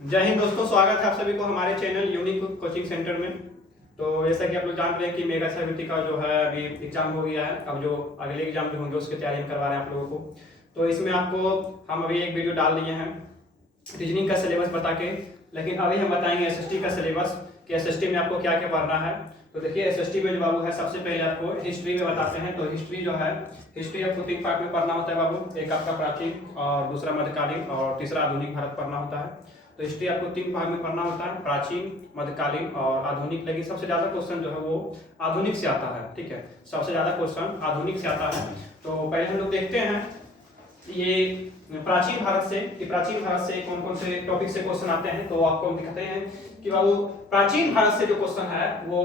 जय हिंद दोस्तों, स्वागत है आप सभी को हमारे चैनल यूनिक कोचिंग सेंटर में। तो जैसा कि आप लोग जानते हैं कि मेगा छात्रवृत्ति का जो है अभी एग्जाम हो गया है। अब जो अगले एग्जाम जो होंगे उसकी तैयारी हम करवा रहे हैं आप लोगों को। तो इसमें आपको हम अभी एक वीडियो डाल दिए हैं रीजनिंग का सिलेबस बता के, लेकिन अभी हम बताएंगे एसएसटी का सिलेबस कि एसएसटी में आपको क्या क्या पढ़ना है। तो देखिए एसएसटी में जो बाबू है, सबसे पहले आपको हिस्ट्री में बताते हैं। तो हिस्ट्री जो है, हिस्ट्री आपको 3 पार्ट में पढ़ना होता है बाबू। एक आपका प्राचीन और दूसरा मध्यकालीन और तीसरा आधुनिक भारत पढ़ना होता है। तो हिस्ट्री आपको 3 भाग में पढ़ना होता है, प्राचीन, मध्यकालीन और आधुनिक। लेकिन सबसे ज्यादा क्वेश्चन जो है वो आधुनिक से आता है। ठीक है, सबसे ज्यादा क्वेश्चन आधुनिक से आता है। तो पहले हम लोग देखते हैं ये प्राचीन भारत से कि प्राचीन भारत से कौन कौन से टॉपिक से क्वेश्चन आते हैं। तो आपको हम दिखाते हैं कि बाबू प्राचीन भारत से जो क्वेश्चन है वो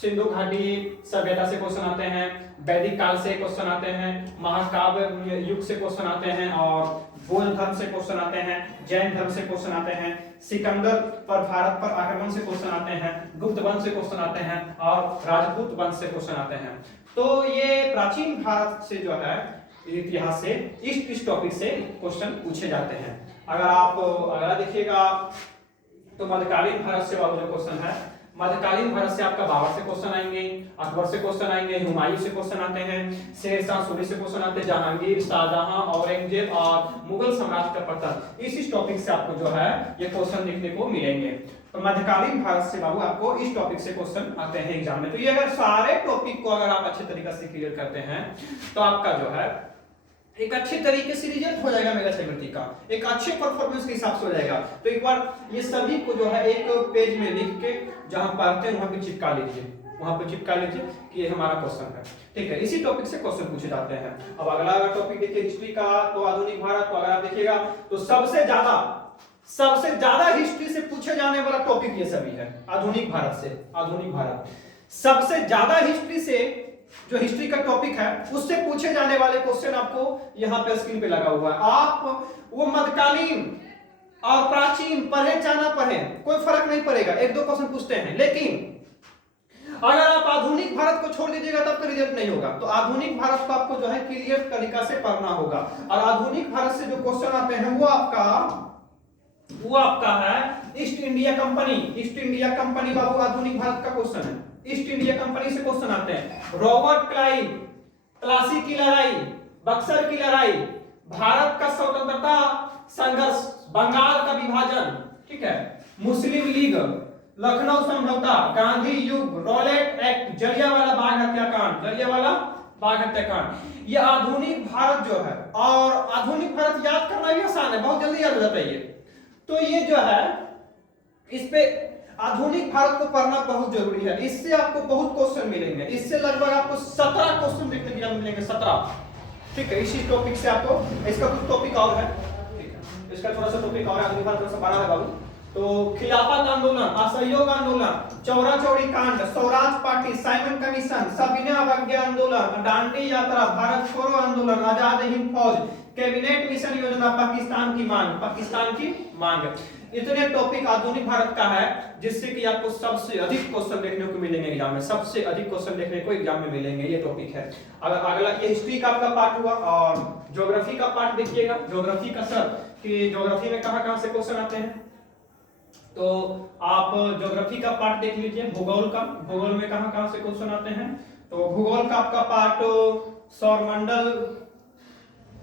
सिंधु घाटी सभ्यता से क्वेश्चन आते हैं, वैदिक काल से क्वेश्चन आते हैं, महाकाव्य युग से क्वेश्चन आते हैं, और बौद्ध धर्म से क्वेश्चन आते हैं, जैन धर्म से क्वेश्चन आते हैं, सिकंदर पर भारत पर आक्रमण से क्वेश्चन आते हैं, गुप्त वंश से क्वेश्चन आते हैं, और राजपूत वंश से क्वेश्चन आते हैं। तो ये प्राचीन भारत से जो है इतिहास से इस टॉपिक से क्वेश्चन पूछे जाते हैं। अगर आप अगला देखिएगा तो मध्यकालीन भारत से वाला जो क्वेश्चन है, मध्यकालीन भारत से आपका बाबर से क्वेश्चन आएंगे, अकबर से क्वेश्चन आएंगे, हुमायूं से क्वेश्चन आते हैं, शेर शाह सूरी से क्वेश्चन आते हैं, जहांगीर, शाहजहां, औरंगजेब और मुगल साम्राज्य का पतन। इस टॉपिक से आपको जो है ये क्वेश्चन देखने को मिलेंगे। तो मध्यकालीन भारत से बाबू आपको इस टॉपिक से क्वेश्चन आते हैं एग्जाम में। तो ये अगर सारे टॉपिक को अगर आप अच्छे तरीके से क्लियर करते हैं तो आपका जो है एक अच्छे तरीके से रिजल्ट हो जाएगा मेगा छात्रवृत्ति का, एक अच्छे परफॉर्मेंस के हिसाब से हो जाएगा। तो एक बार ये सभी को जो है एक पेज में लिख के जहां पढ़ते हैं वहां पे चिपका लीजिए, वहां पे चिपका लीजिए कि ये हमारा क्वेश्चन है। ठीक है, इसी टॉपिक से क्वेश्चन पूछे जाते हैं। अब अगला टॉपिक देखिए हिस्ट्री का, तो आधुनिक भारत। तो अगर आप देखिएगा तो सबसे ज्यादा हिस्ट्री से पूछे जाने वाला टॉपिक ये सभी है आधुनिक भारत से। आधुनिक भारत सबसे ज्यादा हिस्ट्री से, जो हिस्ट्री का टॉपिक है उससे पूछे जाने वाले क्वेश्चन आपको यहाँ पे स्क्रीन पे लगा हुआ है। आप वो मध्यकालीन और प्राचीन पढ़े जाना पढ़े कोई फर्क नहीं पड़ेगा, 1-2 क्वेश्चन पूछते हैं। लेकिन अगर आप आधुनिक भारत को छोड़ दीजिएगा तब तो रिजल्ट नहीं होगा। तो आधुनिक भारत को आपको जो है क्लियर तरीका से पढ़ना होगा। और आधुनिक भारत से जो क्वेश्चन आते हैं वो आपका है East India Company. East India Company बाबू आधुनिक भारत का क्वेश्चन है। ईस्ट इंडिया कंपनी से क्वेश्चन आते हैं। रॉबर्ट क्लाइव, प्लासी की लड़ाई, बक्सर की लड़ाई, भारत का स्वतंत्रता संघर्ष, बंगाल का विभाजन, ठीक है, मुस्लिम लीग, लखनऊ समझौता, गांधी युग, रॉलेट एक्ट, जलियांवाला बाग हत्याकांड, जलियांवाला बाग हत्याकांड। ये आधुनिक भारत जो है, और आधुनिक भारत याद करना भी आसान है, बहुत जल्दी याद हो जाता है ये। तो ये जो है इस पे आधुनिक भारत को पढ़ना बहुत जरूरी है। इससे आपको बहुत क्वेश्चन मिलेंगे। इससे लगभग आपको 17 क्वेश्चन देखने को मिलेंगे, 17। ठीक है, इसी टॉपिक से आपको, इसका कुछ टॉपिक और है, ठीक है, इसका थोड़ा सा टॉपिक और है, आधुनिक भारत थोड़ा सा बड़ा है बाबू। तो खिलाफत आंदोलन, असहयोग आंदोलन, चौरा चौड़ी कांड, स्वराज पार्टी, साइमन कमीशन, सविनय अवज्ञा आंदोलन, दांडी यात्रा, भारत छोड़ो आंदोलन, आजाद हिंद फौज, कैबिनेट मिशन योजना, पाकिस्तान की मांग। इतने टॉपिक आधुनिक भारत का है जिससे कि आपको सबसे अधिक क्वेश्चन देखने को मिलेंगे एग्जाम में, सबसे अधिक क्वेश्चन देखने को एग्जाम में मिलेंगे। ये टॉपिक है। अगर अगला ये हिस्ट्री का आपका पार्ट हुआ, और ज्योग्राफी का पार्ट देखिएगा। ज्योग्राफी का सर कि ज्योग्राफी में कहां-कहां से क्वेश्चन आते हैं, तो आप ज्योग्राफी का पार्ट देख लीजिए। भूगोल में कहां-कहां से क्वेश्चन आते हैं। तो भूगोल का आपका पार्ट सौरमंडल,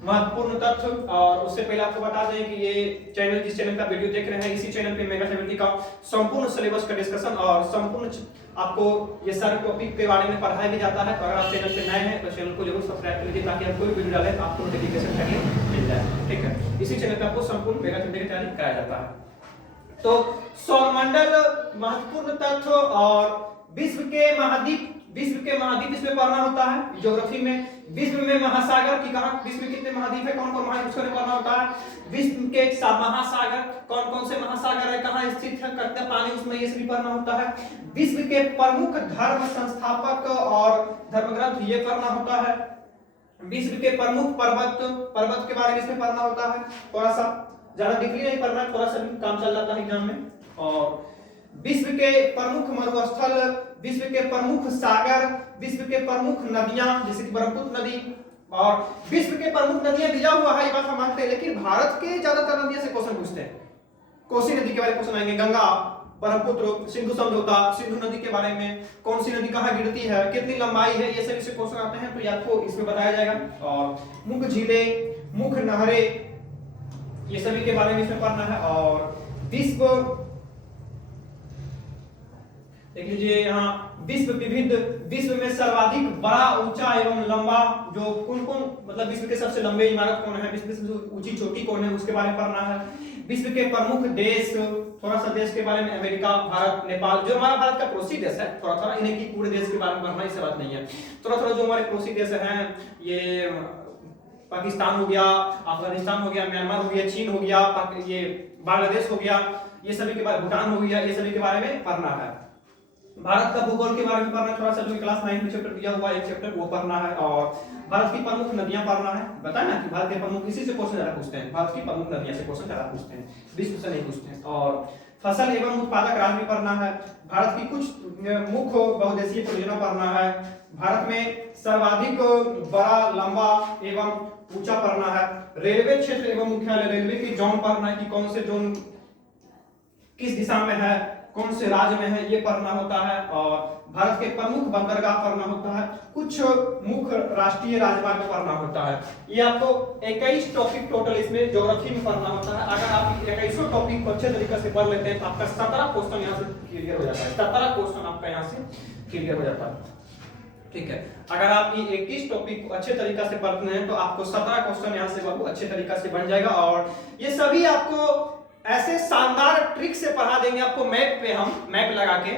महत्वपूर्ण तथ्य। और उससे पहले आपको बता दें कि ये चैनल, जिस चैनल का वीडियो देख रहे हैं, इसी चैनल पे मेगा छात्रवृत्ति का संपूर्ण सिलेबस का डिस्कशन और संपूर्ण आपको ये सारे टॉपिक के बारे में पढ़ाया भी जाता है। तो अगर आप चैनल पे नए हैं तो चैनल को जरूर सब्सक्राइब कर लीजिए ताकि हम कोई वीडियो डालें तो आपको नोटिफिकेशन पहले मिल जाए। ठीक है, इसी चैनल पे आपको संपूर्ण मेगा छात्रवृत्ति की तैयारी कराया जाता है। तो सौरमंडल, महत्वपूर्ण तथ्य और विश्व के महाद्वीप इसमें पढ़ना होता है ज्योग्राफी में। विश्व में महासागर की कहां, विश्व में कितने महाद्वीप है, कौन-कौन महाद्वीप उसको पढ़ना होता है। विश्व के महासागर, कौन-कौन से महासागर है, कहां स्थित है, कितना पानी उसमें, ये सभी पढ़ना होता है। विश्व के प्रमुख धर्म संस्थापक और धर्मग्रंथ, ये पढ़ना होता है। विश्व के प्रमुख पर्वत के बारे में इसमें पढ़ना होता है। थोड़ा सा ज्यादा डिग्री नहीं पढ़ना, थोड़ा सा भी काम चल जाता है एग्जाम में। और विश्व के प्रमुख मरुस्थल, विश्व के प्रमुख सागर, विश्व के प्रमुख नदियां जैसे कि ब्रह्मपुत्र नदी, और विश्व के प्रमुख नदियां दिया हुआ है, ये बात हम मानते हैं, लेकिन भारत के ज्यादातर नदियों से क्वेश्चन पूछते हैं। कोसी नदी के बारे में क्वेश्चन आएंगे, गंगा, ब्रह्मपुत्र, सिंधु समझौता, सिंधु नदी के बारे में, कौन सी नदी कहाँ गिरती है, कितनी लंबाई है, ये सभी से क्वेश्चन आते हैं, तो ये आपको इसमें बताया जाएगा। और मुख्य झीलें, मुख्य नहरें, ये सभी के बारे में इसमें पढ़ना है। और विश्व, देख लीजिए यहाँ विश्व विविध, विश्व में सर्वाधिक बड़ा, ऊंचा एवं लंबा जो कौन कौन, मतलब विश्व के सबसे लंबे इमारत कौन है, विश्व की सबसे ऊंची चोटी कौन है, उसके बारे में पढ़ना है। विश्व के प्रमुख देश, थोड़ा सा देश के बारे में, अमेरिका, भारत, नेपाल, जो हमारा भारत का पड़ोसी देश है, थोड़ा थोड़ा इन्हें की पूरे देश के बारे में पढ़ना, इससे बात नहीं है, थोड़ा थोड़ा जो हमारे पड़ोसी देश हैं, ये पाकिस्तान हो गया, अफगानिस्तान हो गया, म्यांमार हो गया, चीन हो गया, ये बांग्लादेश हो गया, ये सभी के बारे, भूटान हो गया, ये सभी के बारे में पढ़ना है। भारत का भूगोल के बारे में पढ़ना, थोड़ा सा जो क्लास 9 में चैप्टर दिया हुआ है, एक चैप्टर वो पढ़ना है। और भारत की प्रमुख नदियां पढ़ना है, बताया ना कि भारत के प्रमुख, इसी से क्वेश्चन ज्यादा पूछते हैं, भारत की प्रमुख नदियां से क्वेश्चन ज्यादा पूछते हैं, विश्व से नहीं पूछते हैं। और फसल एवं उत्पादक राज्य भी पढ़ना है, भारत की कुछ मुख्य बहुउद्देशीय परियोजना पढ़ना है, भारत में सर्वाधिक बड़ा, लंबा एवं ऊंचा पढ़ना है, रेलवे क्षेत्र एवं मुख्यालय, रेलवे की जोन पढ़ना है कि कौन से जोन किस दिशा में है, कौन से राज्य में है, ये पढ़ना होता है। और भारत के प्रमुख बंदरगाह पढ़ना होता है, कुछ मुख्य राष्ट्रीय राजमार्ग पढ़ना होता है। ये आपको 21 टॉपिक टोटल इसमें ज्योग्राफी में पढ़ना होता है। अगर आप 21 टॉपिक को अच्छे तरीके से पढ़ लेते हैं तो आपका 17 क्वेश्चन यहाँ से क्लियर हो जाता है, 17 क्वेश्चन आपका यहाँ से क्लियर हो जाता है, ठीक है। अगर आप ये 21 टॉपिक को अच्छे तरीके से पढ़ते हैं तो आपको 17 क्वेश्चन यहाँ से बाबू अच्छे तरीके से बन जाएगा। और ये सभी आपको ऐसे शानदार ट्रिक से पढ़ा देंगे आपको, मैप पे हम मैप लगा के,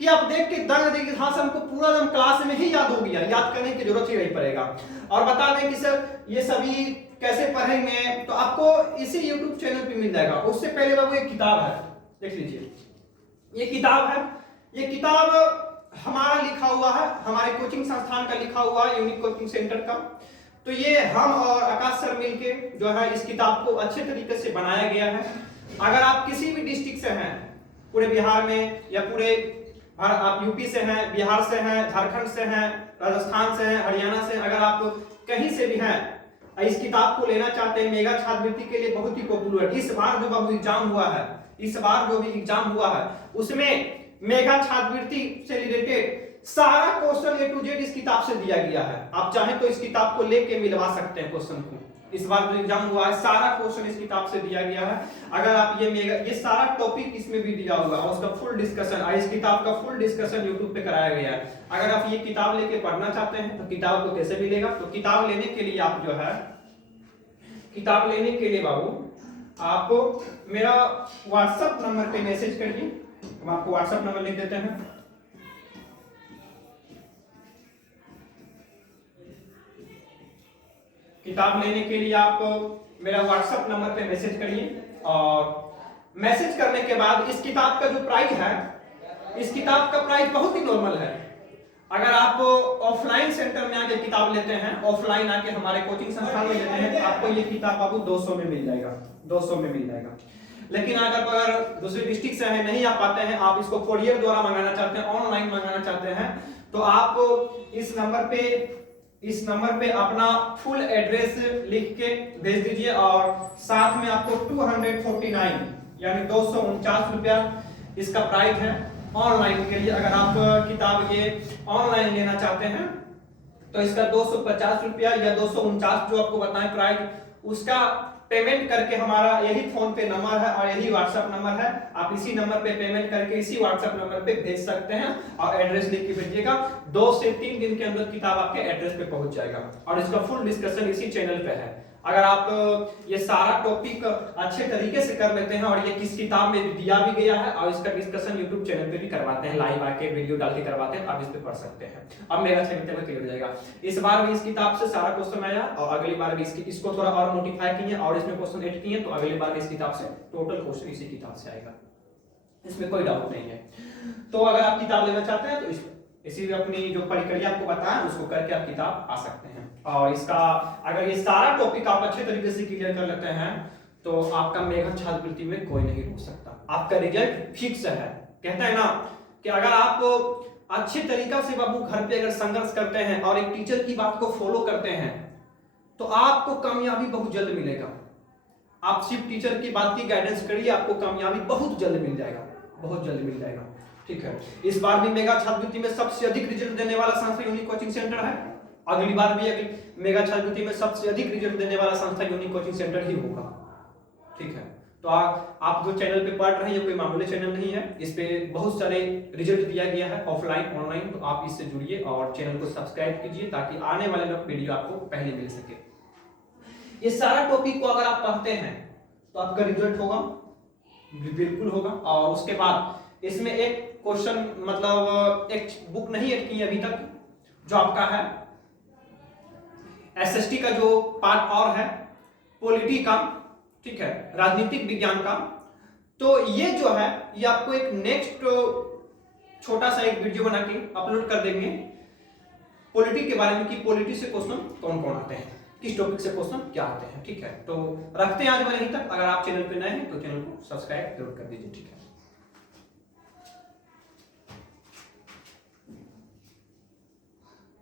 कि आप देख के दंग देंगे, हाँ सर हमको पूरा एकदम क्लास में ही याद हो गया, याद करने की जरूरत ही नहीं पड़ेगा। और बता दें कि सर ये सभी कैसे पढ़ेंगे, तो आपको इसी YouTube चैनल पे मिल जाएगा। उससे पहले बाबू एक किताब है, देख लीजिए, ये किताब है, ये किताब हमारा लिखा हुआ है, हमारे कोचिंग संस्थान का लिखा हुआ है, यूनिक कोचिंग सेंटर का। तो ये हम और आकाश सर मिलके जो है इस किताब को अच्छे तरीके से बनाया गया है। अगर आप किसी भी डिस्ट्रिक्ट से हैं पूरे बिहार में, या पूरे आप यूपी से हैं, बिहार से हैं, झारखंड से हैं, राजस्थान से हैं, हरियाणा से, अगर आप कहीं से भी हैं, इस किताब को लेना चाहते हैं, मेगा छात्रवृत्ति के लिए बहुत ही पॉपुलर। इस बार जो बाबू एग्जाम हुआ है, इस बार जो भी एग्जाम हुआ है उसमें मेगा छात्रवृत्ति से रिलेटेड सारा क्वेश्चन A to Z इस किताब से दिया गया है। आप चाहें तो इस किताब को लेके मिलवा सकते हैं क्वेश्चन को। इस बार जो एग्जाम हुआ है सारा क्वेश्चन इस किताब से दिया गया है। अगर आप ये सारा टॉपिक इसमें भी दिया होगा और उसका फुल डिस्कशन, इस किताब का फुल डिस्कशन YouTube पे कराया गया है। अगर आप ये किताब लेके पढ़ना चाहते हैं तो किताब को कैसे मिलेगा, तो किताब लेने के लिए आप जो है, किताब लेने के लिए बाबू आप मेरा WhatsApp नंबर पे मैसेज करिए, हम आपको WhatsApp नंबर लिख देते हैं। किताब लेने के लिए आप मेरा WhatsApp नंबर पे मैसेज करिए, और मैसेज करने के बाद इस किताब का जो प्राइस है, इस किताब का प्राइस बहुत ही नॉर्मल है। अगर आप ऑफलाइन सेंटर में आके किताब लेते हैं, ऑफलाइन आके हमारे कोचिंग संस्थान में लेते हैं, तो आपको ये किताब बाबू 200 में मिल जाएगा, 200 में मिल जाएगा। लेकिन अगर दूसरे डिस्ट्रिक्ट से है, नहीं आ पाते हैं, आप इसको कोरियर द्वारा मंगाना चाहते हैं, ऑनलाइन मंगाना चाहते हैं, तो आप इस नंबर पे अपना फुल एड्रेस लिख के भेज दीजिए, और साथ में आपको 249 यानी 249 रुपया इसका प्राइस है ऑनलाइन के लिए। अगर आप किताब ये ऑनलाइन लेना चाहते हैं तो इसका 250 रुपया या 249 जो आपको बताएं प्राइस, उसका पेमेंट करके, हमारा यही फोन पे नंबर है और यही व्हाट्सएप नंबर है, आप इसी नंबर पे पेमेंट करके इसी व्हाट्सएप नंबर पे भेज सकते हैं, और एड्रेस लिख के भेजिएगा। 2 से 3 दिन के अंदर किताब आपके एड्रेस पे पहुंच जाएगा, और इसका फुल डिस्कशन इसी चैनल पे है। अगर आप ये सारा टॉपिक अच्छे तरीके से कर लेते हैं, और ये किस किताब में दिया भी गया है, और इसका डिस्कशन YouTube चैनल पे भी करवाते हैं, लाइव आके वीडियो डाल के करवाते हैं, आप इस पे पढ़ सकते हैं। अब मेरा 6 घंटे में क्लियर हो जाएगा। इस बार भी इस किताब से सारा क्वेश्चन आया, और अगली बार भी इसको थोड़ा और मॉडिफाई किए और इसमें क्वेश्चन ऐड किए, तो अगली बार इस किताब से टोटल क्वेश्चन इसी किताब से आएगा, इसमें कोई डाउट नहीं है। तो अगर आप किताब लेना चाहते हैं तो इसी अपनी जो प्रक्रिया आपको बताया उसको करके आप किताब आ सकते हैं। और इसका अगर ये सारा टॉपिक आप अच्छे तरीके से क्लियर कर लेते हैं तो आपका मेगा छात्रवृत्ति में कोई नहीं रोक सकता, आपका रिजल्ट फिक्स है। कहते हैं ना कि अगर आप अच्छे तरीका से बाबू घर पे अगर संघर्ष करते हैं और एक टीचर की बात को फॉलो करते हैं तो आपको कामयाबी बहुत जल्द मिलेगा। आप सिर्फ टीचर की बात की गाइडेंस करिए, आपको कामयाबी बहुत जल्द मिल जाएगा, बहुत जल्द मिल जाएगा। ठीक है, इस बार भी मेगा छात्रवृत्ति में सबसे अधिक रिजल्ट देने वाला संस्था यूनिक कोचिंग सेंटर है। अगली बार भी मेगा छात्रवृत्ति में सबसे अधिक रिजल्ट देने वाला संस्था यूनिक कोचिंग सेंटर ही होगा। ठीक है, तो आप जो चैनल पे पढ़ रहे हैं ये कोई मामूली चैनल नहीं है, इस पे बहुत सारे रिजल्ट दिया गया है ऑफलाइन ऑनलाइन, तो आप इससे जुड़िए और चैनल को सब्सक्राइब कीजिए ताकि आने वाले वीडियो आपको पहले मिल सके। ये सारा टॉपिक को अगर आप पढ़ते हैं तो आपका रिजल्ट होगा, बिल्कुल होगा। और उसके बाद इसमें एक क्वेश्चन मतलब एक बुक नहीं ऐड की अभी तक, जो आपका है एसएसटी का जो पार्ट और है पॉलिटी का, ठीक है, राजनीतिक विज्ञान का, तो ये जो है ये आपको एक नेक्स्ट छोटा सा एक वीडियो बना के अपलोड कर देंगे पॉलिटी के बारे में कि पॉलिटी से क्वेश्चन कौन कौन आते हैं, किस टॉपिक से क्वेश्चन क्या आते हैं। ठीक है, तो रखते हैं आज वाले यहीं तक। अगर आप चैनल पे नए हैं तो चैनल को सब्सक्राइब जरूर कर दीजिए। ठीक है।